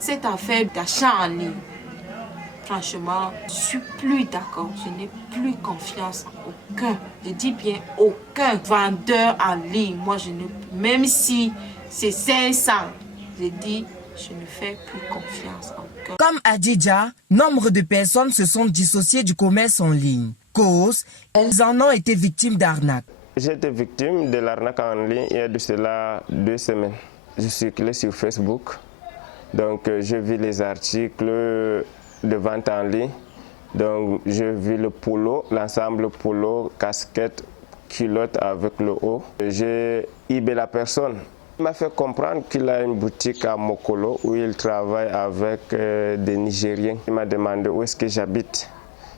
cette affaire d'achat en ligne, franchement, je suis plus d'accord. Je n'ai plus confiance en aucun. Je dis bien aucun vendeur en ligne. Moi, même si c'est 500, je dis, je ne fais plus confiance en aucun. Comme Adidja, nombre de personnes se sont dissociées du commerce en ligne. Cause, elles en ont été victimes d'arnaques. J'ai été victime de l'arnaque en ligne il y a de cela 2 semaines. Je circulais sur Facebook, donc j'ai vu les articles de vente en ligne. Donc j'ai vu le polo, l'ensemble polo, casquette, culotte avec le haut. J'ai eBay la personne. Il m'a fait comprendre qu'il a une boutique à Mokolo où il travaille avec des Nigériens. Il m'a demandé où est-ce que j'habite.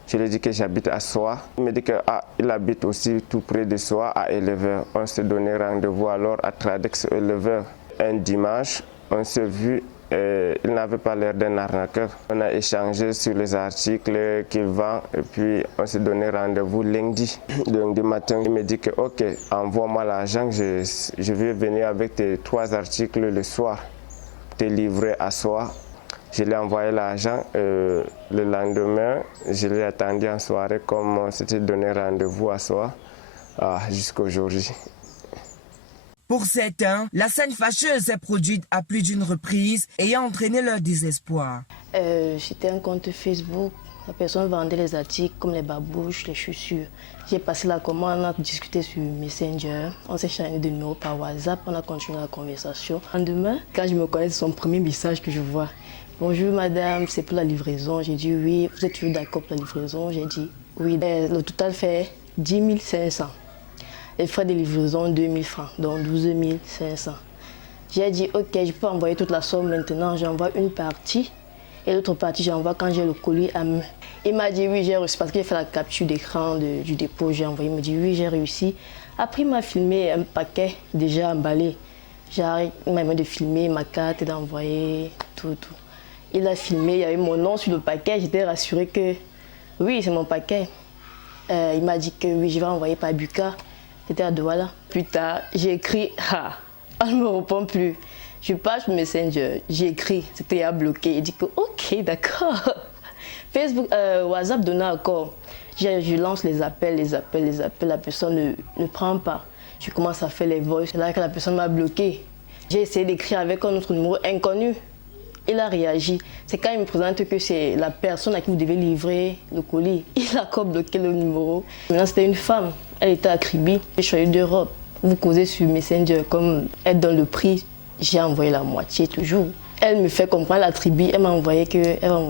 Je lui ai dit que j'habite à Soa. Il m'a dit qu'il habite aussi tout près de Soa, à Éleveur. On s'est donné rendez-vous alors à Tradex Éleveur. Un dimanche, on s'est vu. Il n'avait pas l'air d'un arnaqueur. On a échangé sur les articles qu'il vend et puis on s'est donné rendez-vous lundi. Lundi matin, il me dit que ok, envoie-moi l'argent, je vais venir avec tes 3 articles le soir, te livrer à Soa. Je lui ai envoyé l'argent. Le lendemain, je l'ai attendu en soirée comme on s'était donné rendez-vous à Soa jusqu'à aujourd'hui. Pour certains, la scène fâcheuse s'est produite à plus d'une reprise, ayant entraîné leur désespoir. C'était un compte Facebook. La personne vendait les articles comme les babouches, les chaussures. J'ai passé la commande, on a discuté sur Messenger. On s'est changé de numéro par WhatsApp, on a continué la conversation. Le lendemain, quand je me connais, c'est son premier message que je vois. Bonjour madame, c'est pour la livraison. J'ai dit oui. Vous êtes toujours d'accord pour la livraison? J'ai dit oui. Le total fait 10 500. Les frais de livraison, 2 000 francs, donc 12 500. J'ai dit, ok, je peux envoyer toute la somme maintenant. J'envoie une partie et l'autre partie, j'envoie quand j'ai le colis à main. Il m'a dit, oui, j'ai reçu, parce qu'il a fait la capture d'écran du dépôt. J'ai envoyé, il m'a dit, oui, j'ai réussi. Après, il m'a filmé un paquet déjà emballé. Il m'a demandé de filmer ma carte et d'envoyer tout. Il a filmé, il y avait mon nom sur le paquet. J'étais rassurée que, oui, c'est mon paquet. Il m'a dit que, oui, je vais envoyer par Buka. C'était à Douala. Plus tard, j'ai écrit, on ne me répond plus. Je passe sur Messenger, j'ai écrit, c'était à bloquer. Il dit que, ok, d'accord. Facebook, WhatsApp donnait encore. Je lance les appels, la personne ne prend pas. Je commence à faire les voix, c'est là que la personne m'a bloqué. J'ai essayé d'écrire avec un autre numéro inconnu. Il a réagi. C'est quand il me présente que c'est la personne à qui vous devez livrer le colis. Il a encore bloqué le numéro. Maintenant, c'était une femme. Elle était à Kribi. J'ai choisi d'Europe. Vous causez sur Messenger comme elle donne le prix. J'ai envoyé la moitié toujours. Elle me fait comprendre la tribu. Elle m'a envoyé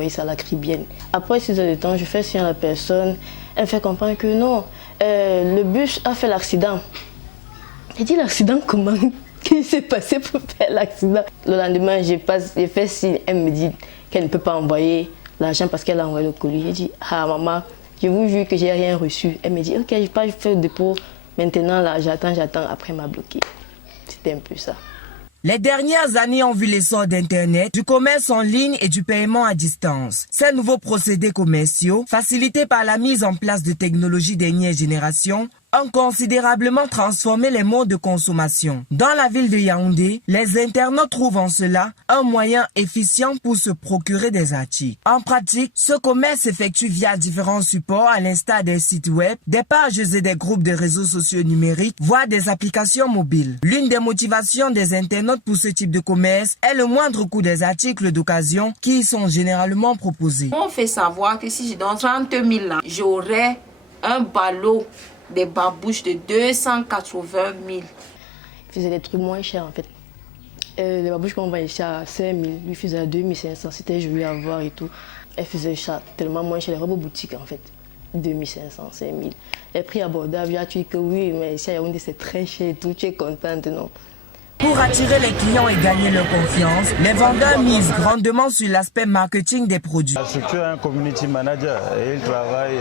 ça à la Kribienne. Après 6 heures de temps, je fais signer à la personne. Elle me fait comprendre que non, le bus a fait l'accident. J'ai dit l'accident comment? Qu'est-ce qui s'est passé pour faire l'accident? Le lendemain, j'ai fait signe. Elle me dit qu'elle ne peut pas envoyer l'argent parce qu'elle a envoyé le colis. J'ai dit, maman, je vous jure que j'ai rien reçu. Elle me dit, ok, je n'ai pas fait le dépôt. Maintenant, là, j'attends. Après, elle m'a bloqué. C'était un peu ça. Les dernières années ont vu l'essor d'Internet, du commerce en ligne et du paiement à distance. Ces nouveaux procédés commerciaux, facilités par la mise en place de technologies dernière génération, ont considérablement transformé les modes de consommation. Dans la ville de Yaoundé, les internautes trouvent en cela un moyen efficient pour se procurer des articles. En pratique, ce commerce s'effectue via différents supports à l'instar des sites web, des pages et des groupes de réseaux sociaux numériques, voire des applications mobiles. L'une des motivations des internautes pour ce type de commerce est le moindre coût des articles d'occasion qui y sont généralement proposés. On fait savoir que si je donne 30 000 là, j'aurai un ballot des babouches de 280 000. Il faisait des trucs moins chers en fait. Les babouches qu'on voyait à 5 000, lui faisait à 2 500, c'était joli à voir et tout. Elle faisait ça tellement moins cher, les robes boutiques en fait. 2 500, 5 000. Les prix abordables, tu dis que oui, mais ici à Yaoundé c'est très cher et tout, tu es contente, non? Pour attirer les clients et gagner leur confiance, les vendeurs misent grandement sur l'aspect marketing des produits. La structure est un community manager et il travaille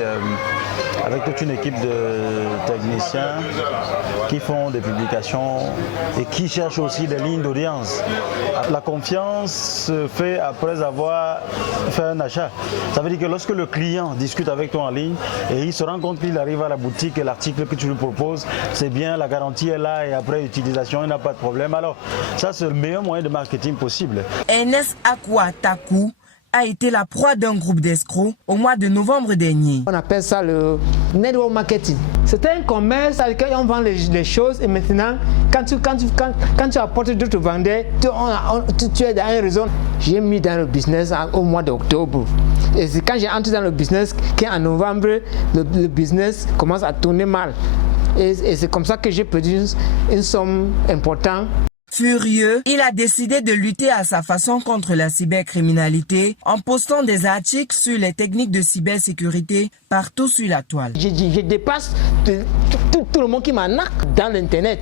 avec toute une équipe de techniciens qui font des publications et qui cherchent aussi des lignes d'audience. La confiance se fait après avoir fait un achat. Ça veut dire que lorsque le client discute avec toi en ligne et il se rend compte qu'il arrive à la boutique et l'article que tu lui proposes, c'est bien, la garantie est là et après utilisation, il n'a pas de problème. Alors ça, c'est le meilleur moyen de marketing possible. Ernest Akwa Taku a été la proie d'un groupe d'escrocs au mois de novembre dernier. On appelle ça le network marketing. C'est un commerce avec lequel on vend les choses et maintenant, quand tu apportes d'autres vendeurs, tu es dans une raison. J'ai mis dans le business au mois d'octobre. Et c'est quand j'ai entré dans le business qu'en novembre, le business commence à tourner mal. Et c'est comme ça que j'ai perdu une somme importante. Furieux, il a décidé de lutter à sa façon contre la cybercriminalité en postant des articles sur les techniques de cybersécurité partout sur la toile. Je dépasse tout le monde qui m'arnaque dans l'internet.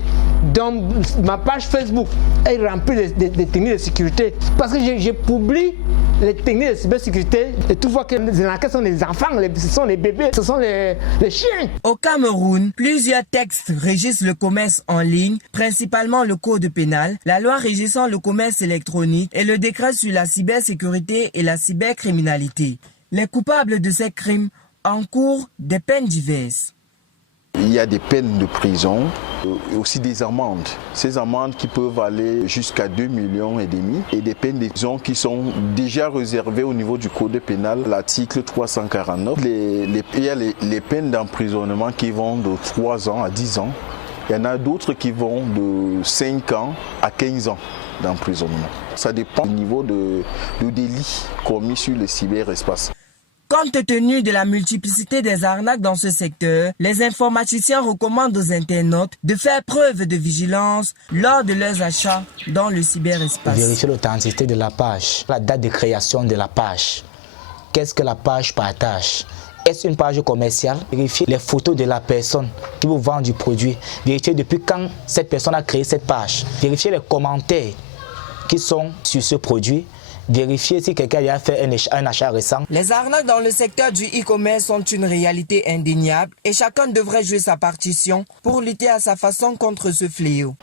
Donc ma page Facebook est remplie de techniques de sécurité parce que je publie les techniques de cybersécurité et tu vois que les arnaqueurs sont les enfants, ce sont les bébés, ce sont les chiens. Au Cameroun, plusieurs textes régissent le commerce en ligne, principalement le code pénal, la loi régissant le commerce électronique et le décret sur la cybersécurité et la cybercriminalité. Les coupables de ces crimes encourent des peines diverses. Il y a des peines de prison et aussi des amendes. Ces amendes qui peuvent aller jusqu'à 2,5 millions et des peines de prison qui sont déjà réservées au niveau du code pénal, l'article 349. Il y a les peines d'emprisonnement qui vont de 3 ans à 10 ans. Il y en a d'autres qui vont de 5 ans à 15 ans d'emprisonnement. Ça dépend du niveau de délit commis sur le cyberespace. Compte tenu de la multiplicité des arnaques dans ce secteur, les informaticiens recommandent aux internautes de faire preuve de vigilance lors de leurs achats dans le cyberespace. Vérifier l'authenticité de la page, la date de création de la page. Qu'est-ce que la page partage? Est-ce une page commerciale? Vérifier les photos de la personne qui vous vend du produit. Vérifier depuis quand cette personne a créé cette page. Vérifier les commentaires qui sont sur ce produit. Vérifier si quelqu'un a fait un achat récent. Les arnaques dans le secteur du e-commerce sont une réalité indéniable et chacun devrait jouer sa partition pour lutter à sa façon contre ce fléau.